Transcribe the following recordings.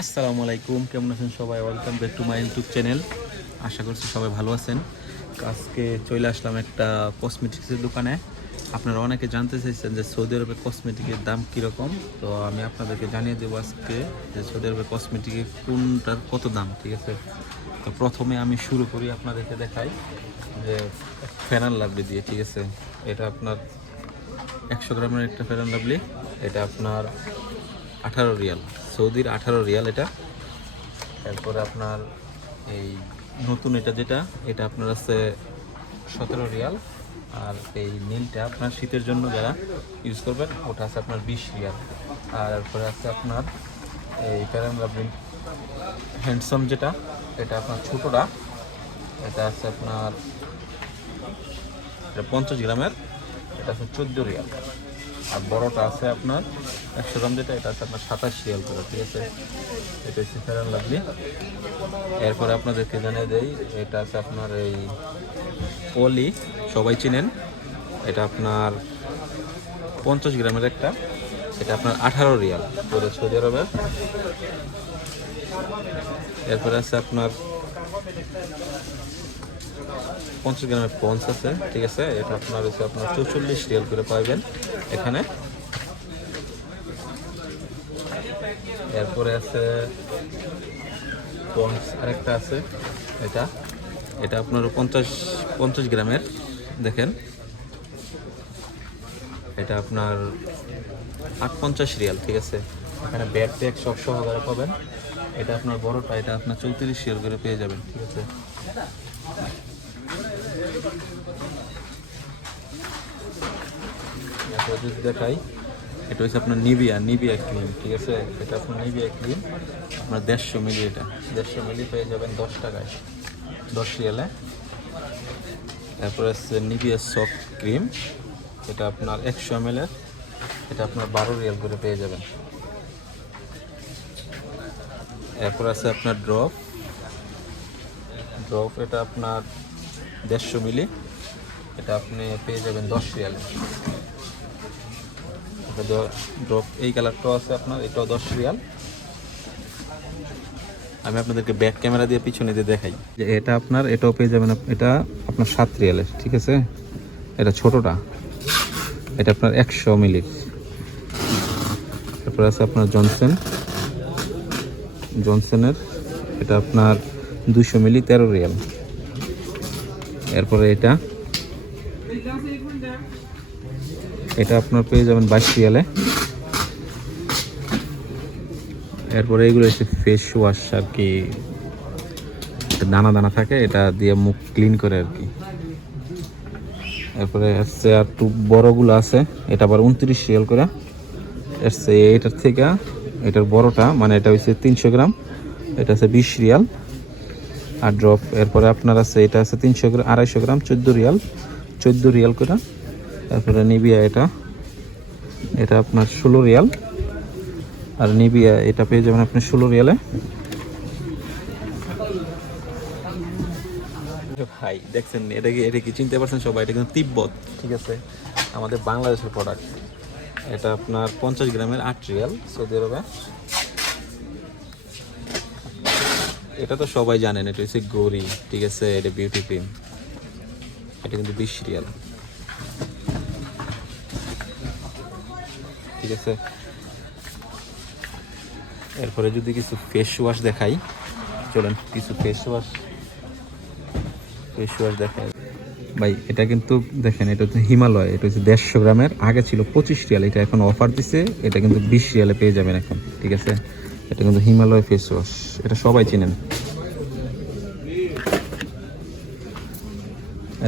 আসসালামু আলাইকুম, কেমন আছেন সবাই? Welcome back to my YouTube channel আশা করছি সবাই ভালো আছেন। আজকে চলে আসলাম একটা কসমেটিক্সের দোকানে। আপনারা অনেকে জানতে চাইছেন যে সৌদি আরবে কসমেটিকের দাম কীরকম। তো আমি আপনাদেরকে জানিয়ে দেবো আজকে যে সৌদি আরবে কসমেটিকের কোনটার কত দাম, ঠিক আছে? তো প্রথমে আমি শুরু করি আপনাদেরকে দেখাই যে ফেরান লাভলি দিয়ে, ঠিক আছে? এটা আপনার একশো গ্রামের একটা ফেরান লাভলি। এটা আপনার আঠারো রিয়াল। সৌদির আঠারো রিয়াল এটা। তারপরে আপনার এই নতুন এটা যেটা, এটা আপনার আছে সতেরো রিয়াল। আর এই নীলটা আপনার শীতের জন্য যারা ইউজ করবেন, ওটা আছে আপনার বিশ রিয়াল। আর তারপরে আছে আপনার এই প্যারামলাবিন হ্যান্ডসাম যেটা, এটা আপনার ছোটোটা। এটা আছে আপনার, এটা পঞ্চাশ গ্রামের, এটা আছে চোদ্দ রিয়াল। আর বড়টা আছে আপনার একশো গ্রাম যেটা, এটা আছে আপনার সাতাশ রিয়াল করে, ঠিক আছে? এটা হচ্ছে ফেরান লাগবে। এরপরে আপনাদেরকে জানিয়ে দেই, এটা আছে আপনার এই পলি, সবাই চিনেন? এটা আপনার পঞ্চাশ গ্রামের একটা, এটা আপনার আঠারো রিয়াল করে সৌদি আরবের। এরপরে আছে আপনার পঞ্চাশ গ্রামের পঞ্চ আছে, ঠিক আছে? এটা আপনার হচ্ছে আপনার চৌচল্লিশ রিয়াল করে পাবেন এখানে। এরপরে আছে পঞ্চ, আরেকটা আছে, এটা। এটা আপনার পঞ্চাশ পঞ্চাশ গ্রামের, দেখেন। এটা আপনার আট পঞ্চাশ রিয়াল, ঠিক আছে? এখানে ব্যাগ ট্যাগ সব সহকারে পাবেন। এটা আপনার বড়টা, এটা আপনার চৌত্রিশ রিয়াল করে পেয়ে যাবেন, ঠিক আছে? যদি দেখাই, এটা হচ্ছে আপনার নিবিয়া নিবিয়া ক্রিম, ঠিক আছে? এটা আপনার নিবিয়া ক্রিম, আপনার দেড়শো মিলি এটা। দেড়শো মিলি পেয়ে যাবেন দশ টাকায়। দশ রিয়ালে। তারপরে আছে নিবিয়া সফট ক্রিম। এটা আপনার একশো এম এটা আপনার বারো রিয়াল করে পেয়ে যাবেন। এরপর আছে আপনার ড্রপ। ড্রপ, এটা আপনার দেড়শো মিলি। এটা আপনি পেয়ে যাবেন দশ রিয়ালে। ড্রপ এই কালারটাও আছে আপনার, এটাও দশ রিয়াল। আমি আপনাদেরকে ব্যাক ক্যামেরা দিয়ে পিছনে দিয়ে দেখাই। যে এটা আপনার, এটাও পেয়ে যাবেন এটা আপনার সাত রিয়ালের ঠিক আছে? এটা ছোটটা। এটা আপনার একশো মিলির তারপর আছে আপনার জনসন জনসনের এটা আপনার দুশো মিলি তেরো রিয়াল। এরপরে এটা। এটা আপনার পেয়ে যাবেন বাইশ রিয়ালে এরপরে এগুলো হচ্ছে ফেস ওয়াশ আর কি। দানা দানা থাকে, এটা দিয়ে মুখ ক্লিন করে আর কি। এরপরে হচ্ছে আর একটু বড়গুলো আছে, এটা আবার উনত্রিশ রিয়াল করে। এসছে এটার থেকে, এটার বড়টা মানে এটা হচ্ছে তিনশো গ্রাম, এটা আছে বিশ রিয়াল আর ড্রপ। এরপরে আপনার আছে, এটা আছে তিনশো গ্রাম আড়াইশো গ্রাম, চোদ্দ রিয়াল। চোদ্দ রিয়াল করে। তারপরে নিবিয়া এটা। এটা আপনার ষোলো রিয়াল। আর নিবিয়া এটা পেয়ে যাবেন আপনি ষোলো রিয়ালে। ভাই, দেখছেন, এটা কি এটা কি চিনতে পারছেন সবাই? এটা কিন্তু তিব্বত, ঠিক আছে? আমাদের বাংলাদেশের প্রোডাক্ট এটা আপনার পঞ্চাশ গ্রামের আট রিয়াল, সৌদি আরবে। এটা তো সবাই জানেন, এটা হচ্ছে গৌরি, ঠিক আছে? এটা বিউটি ক্রিম এটা কিন্তু বিশ রিয়াল। ঠিক আছে? এরপরে যদি কিছু ফেস ওয়াশ দেখাই, চলেন কিছু ফেস ওয়াশ ফেস ওয়াশ দেখাই। ভাই, এটা কিন্তু দেখেন, এটা হচ্ছে হিমালয়, এটা হচ্ছে দেড়শো গ্রামের, আগে ছিল পঁচিশ রিয়াল, এটা এখন অফার দিছে, এটা কিন্তু বিশ রিয়ালে পেয়ে যাবেন এখন, ঠিক আছে? এটা কিন্তু হিমালয় ফেস ওয়াশ এটা সবাই চিনেন।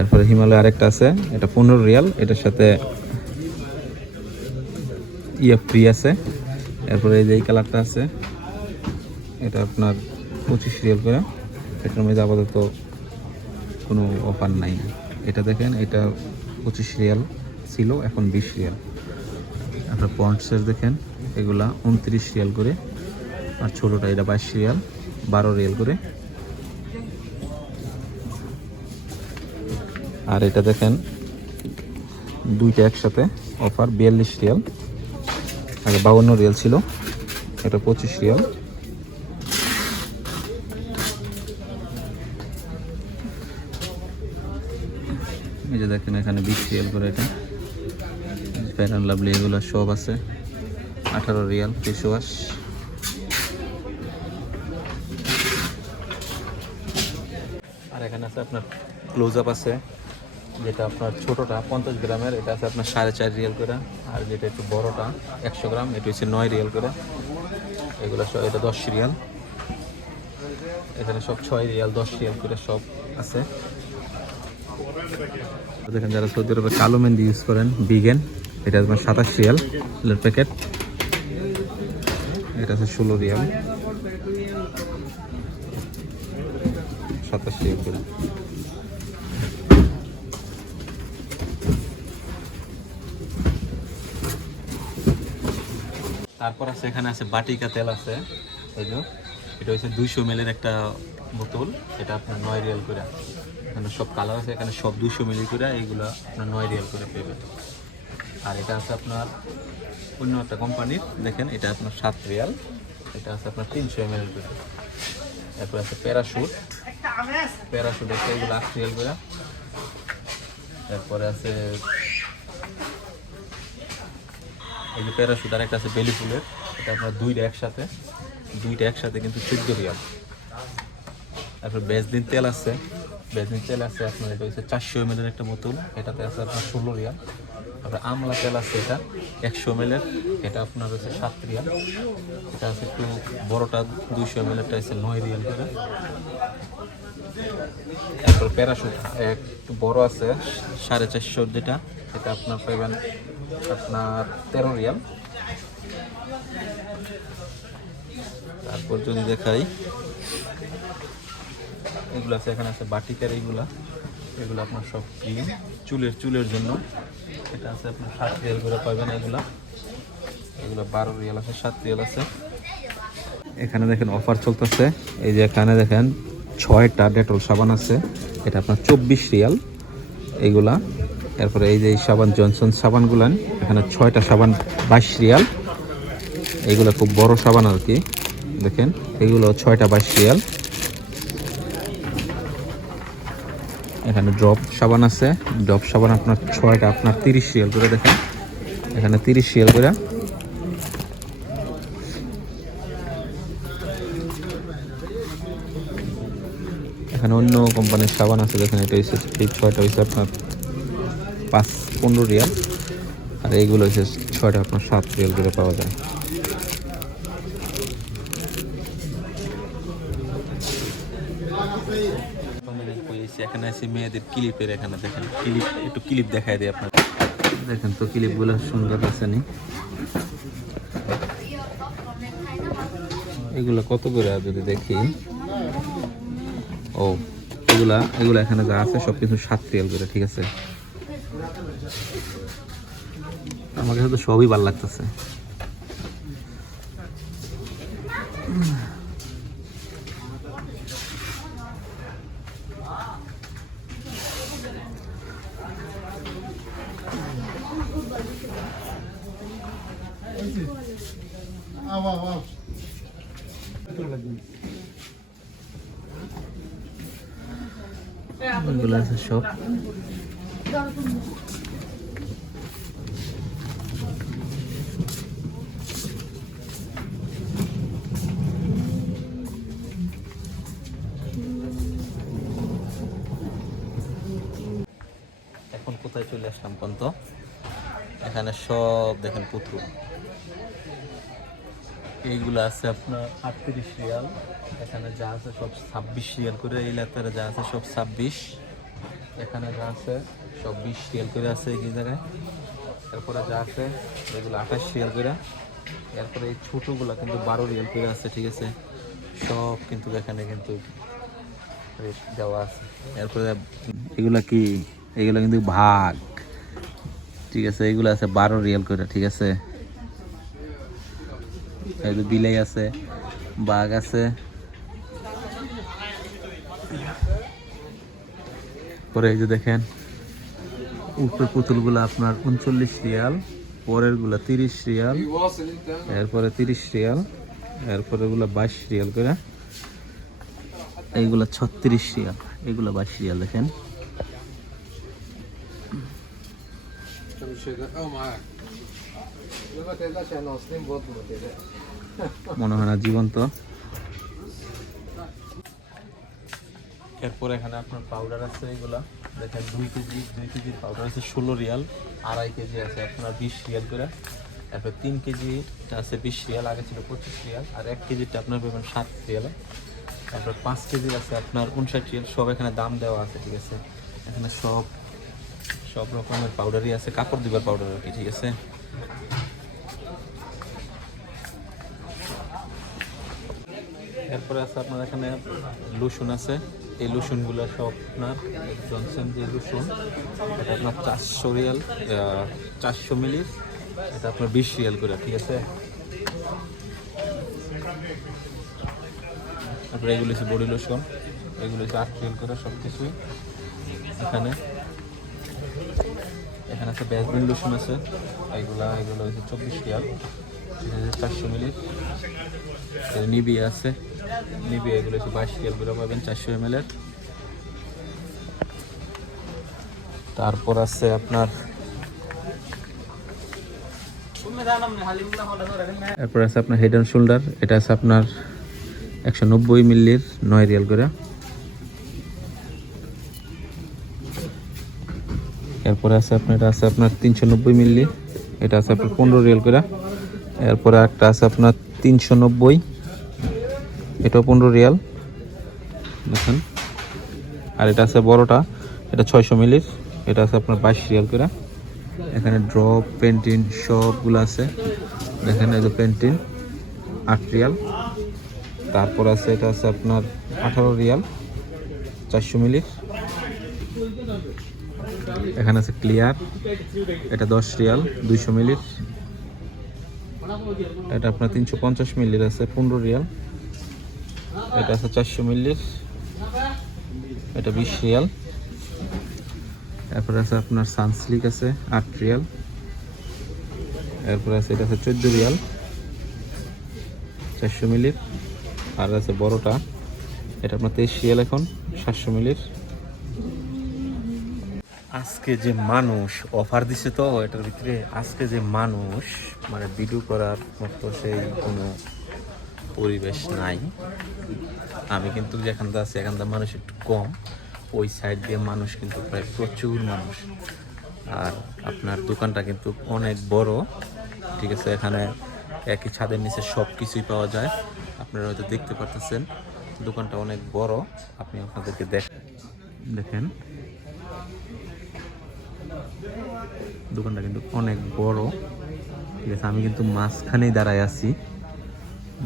এরপরে হিমালয় আরেকটা আছে, এটা পনেরো রিয়াল, এটার সাথে ইয়ে ফ্রি আছে। এরপরে এই যে এই কালারটা আছে, এটা আপনার পঁচিশ রিয়াল করে। এটার মধ্যে আপাতত কোনো অফার নাই। এটা দেখেন, এটা পঁচিশ রিয়াল ছিল, এখন বিশ রিয়াল। আপনার পয়েন্টসের দেখেন, এগুলা উনত্রিশ রিয়াল করে। আর ছোটোটা এটা বাইশ রিয়াল, বারো রিয়াল করে। আর এটা দেখেন, দুইটা একসাথে অফার, বিয়াল্লিশ রিয়াল। আগে বাউন্ন রিয়াল ছিল, এটা পঁচিশ রিয়াল। এই যে দেখেন এখানে বিশ রিয়াল করে এটা। ফ্যান লাভলি এগুলো সব আছে। আঠারো রিয়াল ফেস ওয়াশ আছে আপনার ক্লোজ আপ আছে, যেটা আপনার ছোটোটা, পঞ্চাশ গ্রামের, এটা আছে আপনার সাড়ে চার রিয়াল করে, আর যেটা একটু বড়টা, একশো গ্রাম, এটা হচ্ছে নয় রিয়াল করে। এগুলো সব, এটা দশ রিয়াল। এখানে সব ছয় রিয়াল, দশ রিয়াল করে সব আছে। দেখেন যারা সৌদি আরবে কালো মেহেন্দি ইউজ করেন বিগেন এটা আপনার সাতাশ রিয়াল প্যাকেট এটা আছে ষোলো রিয়াল। সাতাশ করে তারপর আছে, এখানে আছে বাটিকা তেল আছে। এই যে, এটা হচ্ছে দুইশো মিলের একটা বোতল, এটা আপনার নয় রিয়াল করে। এখানে সব কালার আছে, এখানে সব দুশো মিলি করে এইগুলো আপনার নয় রিয়াল করে পেবেন আর এটা আছে আপনার অন্য একটা কোম্পানির দেখেন, এটা আপনার সাত রিয়াল, এটা আছে আপনার তিনশো এম এল করে। তারপর আছে প্যারাশুট প্যারাশুট আছে এগুলো আট রিয়াল করে। তারপরে আছে এই যে প্যারাশুট আর একটা আছে বেলি ফুলের। এটা আপনার দুইটা একসাথে। দুইটা একসাথে কিন্তু চোদ্দ রিয়াল তারপর বেজদিন তেল আছে। বেজদিন তেল আছে আপনার এটা হচ্ছে চারশো এম একটা বোতল। এটাতে আছে আপনার ষোলো রিয়াল। তারপরে আমলা তেল আছে এটা, একশো এম এটা আপনার হচ্ছে সাত রিয়াল। এটা আছে একটু বড়টা দুইশো এম এলটা আছে নয় রিয়াল করে। তারপর প্যারাশুট একটু বড় আছে, সাড়ে চারশোর যেটা, এটা আপনার পাইবেন আপনার তেরো রিয়াল। তারপর যদি দেখাই, এগুলো আছে, এখানে আছে বাটিকার এইগুলা এগুলো আপনার সব ক্লিন চুলের চুলের জন্য। এটা আছে আপনার সাত রিয়াল করে পাবেন এগুলা। এগুলো বারো রিয়াল আছে, সাত রিয়াল আছে। এখানে দেখেন অফার চলতেছে। এই যে এখানে দেখেন ছয়টা ডেটল সাবান আছে। এটা আপনার চব্বিশ রিয়াল এইগুলা এরপরে এই যে এই সাবান, জনসন সাবানগুলান এখানে ছয়টা সাবান বাইশ রিয়াল। এইগুলো খুব বড় সাবান আর কি। দেখেন, এগুলো ছয়টা বাইশ রিয়াল। এখানে ড্রপ সাবান আছে। ড্রপ সাবান আপনার ছয়টা, আপনার তিরিশ রিয়াল করে দেখেন। এখানে তিরিশ রিয়াল করে। এখানে অন্য কোম্পানির সাবান আছে, দেখেন এটা হচ্ছে এই ছয়টা হচ্ছে আপনার পাঁচ, পনেরো রিয়াল আর এইগুলো হচ্ছে ছয়টা, আপনার সাত রিয়াল করে পাওয়া যায়। এখানে মেয়েদের ক্লিপের এখানে দেখেন। ক্লিপ একটু ক্লিপ দিই আপনার দেখেন তো সুন্দর আছে কত করে যদি দেখি? ও, এগুলা এগুলা এখানে যা আছে সব কিছু সাত করে, ঠিক আছে? আমার কাছে তো সবই ভালো লাগতেছে। এগুলো আছে সব। এখন কোথায় চলে আসলাম কোন তো এখানে সব দেখেন পুতুল। এইগুলো আছে আপনার আটত্রিশ রিয়াল। এখানে যা আছে সব ছাব্বিশ রিয়াল করে এই লেতারে যা আছে সব ছাব্বিশ। এখানে যা আছে, সব বিশ রিয়াল করে আছে এই জায়গায়। তারপরে যা আছে এগুলো আঠাশ রিয়াল করে। এরপরে এই ছোটোগুলো কিন্তু বারো রিয়াল করে আছে, ঠিক আছে? সব কিন্তু এখানে কিন্তু দেওয়া আছে। এরপরে এগুলা কি? এগুলো কিন্তু ভাগ। ঠিক আছে, এগুলো আছে বারো রিয়াল করে, ঠিক আছে? বিলাই আছে, বাঘ আছে। পরে এই যে দেখেন উপরে পুতুলগুলো আপনার উনচল্লিশ রিয়াল, পরেরগুলো তিরিশ রিয়াল, এরপরে তিরিশ রিয়াল, এরপরে গুলো বাইশ রিয়াল করে, এইগুলো ছত্রিশ রিয়াল, এগুলো বাইশ রিয়াল দেখেন। মনে হয় না, জীবন্ত। এরপর এখানে আপনার পাউডার আছে এগুলা। দেখেন দুই কেজি, দুই কেজির পাউডার আছে, ষোলো রিয়াল, আড়াই কেজি আছে আপনার বিশ রিয়াল করে। তারপর তিন কেজিটা আছে বিশ রিয়াল, আগে ছিল পঁচিশ রিয়াল, আর এক কেজিটা আপনার পাবেন সাত রিয়াল। তারপর পাঁচ কেজি আছে আপনার উনষাট রিয়াল, সব এখানে দাম দেওয়া আছে, ঠিক আছে? এখানে সব সব রকমের পাউডারই আছে, কাপড় দিবার পাউডার আর কি, ঠিক আছে? এরপরে আছে আপনার এখানে লসুন আছে। এই লসুনগুলো সব আপনার জনসন যে লসুন, এটা আপনার চারশো রিয়াল চারশো মিলির এটা আপনার বিশ রিয়াল করে, ঠিক আছে? তারপরে এগুলো হচ্ছে বডি লোশন এগুলো হচ্ছে আট রিয়াল করে সব কিছুই এখানে। এখানে আছে ব্যাসবিন লোশন আছে এইগুলা এগুলো হচ্ছে চব্বিশ রিয়াল। চারশো মিলির নিবিয়া আছে। নিবিয়া এগুলো হচ্ছে বাইশ রিয়াল পাবেন চারশো এম তারপর আছে আপনার এরপর আছে আপনার হেড অ্যান্ড শোল্ডার এটা আছে আপনার একশো নব্বই মিল্লির নয় রিয়াল করে। এরপরে আছে আপনার, এটা আছে আপনার তিনশো নব্বই মিল্লি এটা আছে আপনার পনেরো রিয়াল করে। এরপরে একটা আছে আপনার তিনশো নব্বই। এটাও পনেরো রিয়াল। দেখেন। আর এটা আছে বড়টা, এটা ছয়শো মিলির। এটা আছে আপনার বাইশ রিয়াল করে। এখানে ড্রপ পেন্টিন সবগুলো আছে। দেখেন এই যে পেন্টিন, আট রিয়াল। তারপর আছে এটা আছে আপনার আঠারো রিয়াল, চারশো মিলির। এখানে আছে ক্লিয়ার, এটা দশ রিয়াল, দুইশো মিলির। এটা আপনার তিনশো পঞ্চাশ মিলির আছে, পনেরো রিয়াল। এটা আছে চারশো মিলির। এটা বিশ রিয়াল। এরপরে আছে আপনার সানসলিক আছে, আট রিয়াল। এরপরে আছে, এটা আছে চোদ্দ রিয়াল। চারশো মিলির। আর আছে বড়টা। এটা আপনার তেইশ রিয়াল এখন, সাতশো মিলির। আজকে যে মানুষ অফার দিছে তো, এটার ভিতরে আজকে যে মানুষ মানে ভিডিও করার মতো সেই কোনো পরিবেশ নাই। আমি কিন্তু যেখানটা আছি এখানটা মানুষ একটু কম। ওই সাইড দিয়ে মানুষ কিন্তু প্রায় প্রচুর মানুষ। আর আপনার দোকানটা কিন্তু অনেক বড়। ঠিক আছে, এখানে একই ছাদের নিচে সব কিছুই পাওয়া যায়। আপনারা হয়তো দেখতে পারতেছেন, দোকানটা অনেক বড়। আপনি আপনাদেরকে দেখেন দেখেন। দোকানটা কিন্তু অনেক বড়। ঠিক আছে, আমি কিন্তু মাঝখানেই দাঁড়ায় আছি।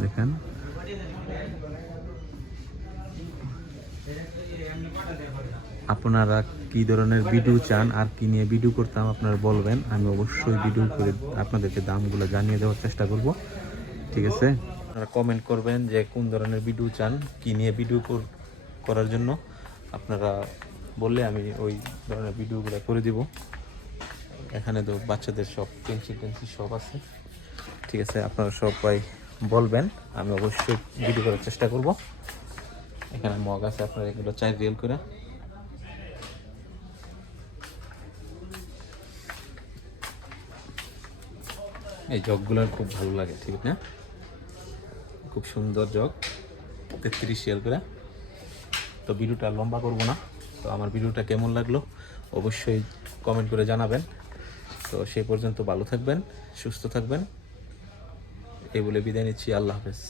দেখেন। আপনারা কি ধরনের ভিডিও চান আর কি নিয়ে ভিডিও করতাম আপনারা বলবেন, আমি অবশ্যই ভিডিও করে আপনাদেরকে দামগুলো জানিয়ে দেওয়ার চেষ্টা করব। ঠিক আছে? আপনারা কমেন্ট করবেন যে কোন ধরনের ভিডিও চান, কি নিয়ে ভিডিও করার জন্য। আপনারা বললে আমি ওই ধরনের ভিডিওগুলো করে দিব। এখানে তো বাচ্চাদের সব পেন্সিল টেন্সিল সব আছে। ঠিক আছে, আপনারা সবাই বলবেন, আমি অবশ্যই ভিডিও করার চেষ্টা করব। এখানে মগ আছে, আপনার এগুলো চার রিয়েল করে। এই জগগুলো খুব ভালো লাগে, ঠিক না? খুব সুন্দর জগ, তেত্রিশ রিয়াল করে। তো ভিডিওটা লম্বা করব না। তো আমার ভিডিওটা কেমন লাগল অবশ্যই কমেন্ট করে জানাবেন। তো সেই পর্যন্ত ভালো থাকবেন সুস্থ থাকবেন। এই বলে বিদায় নিচ্ছি আল্লাহ হাফেজ।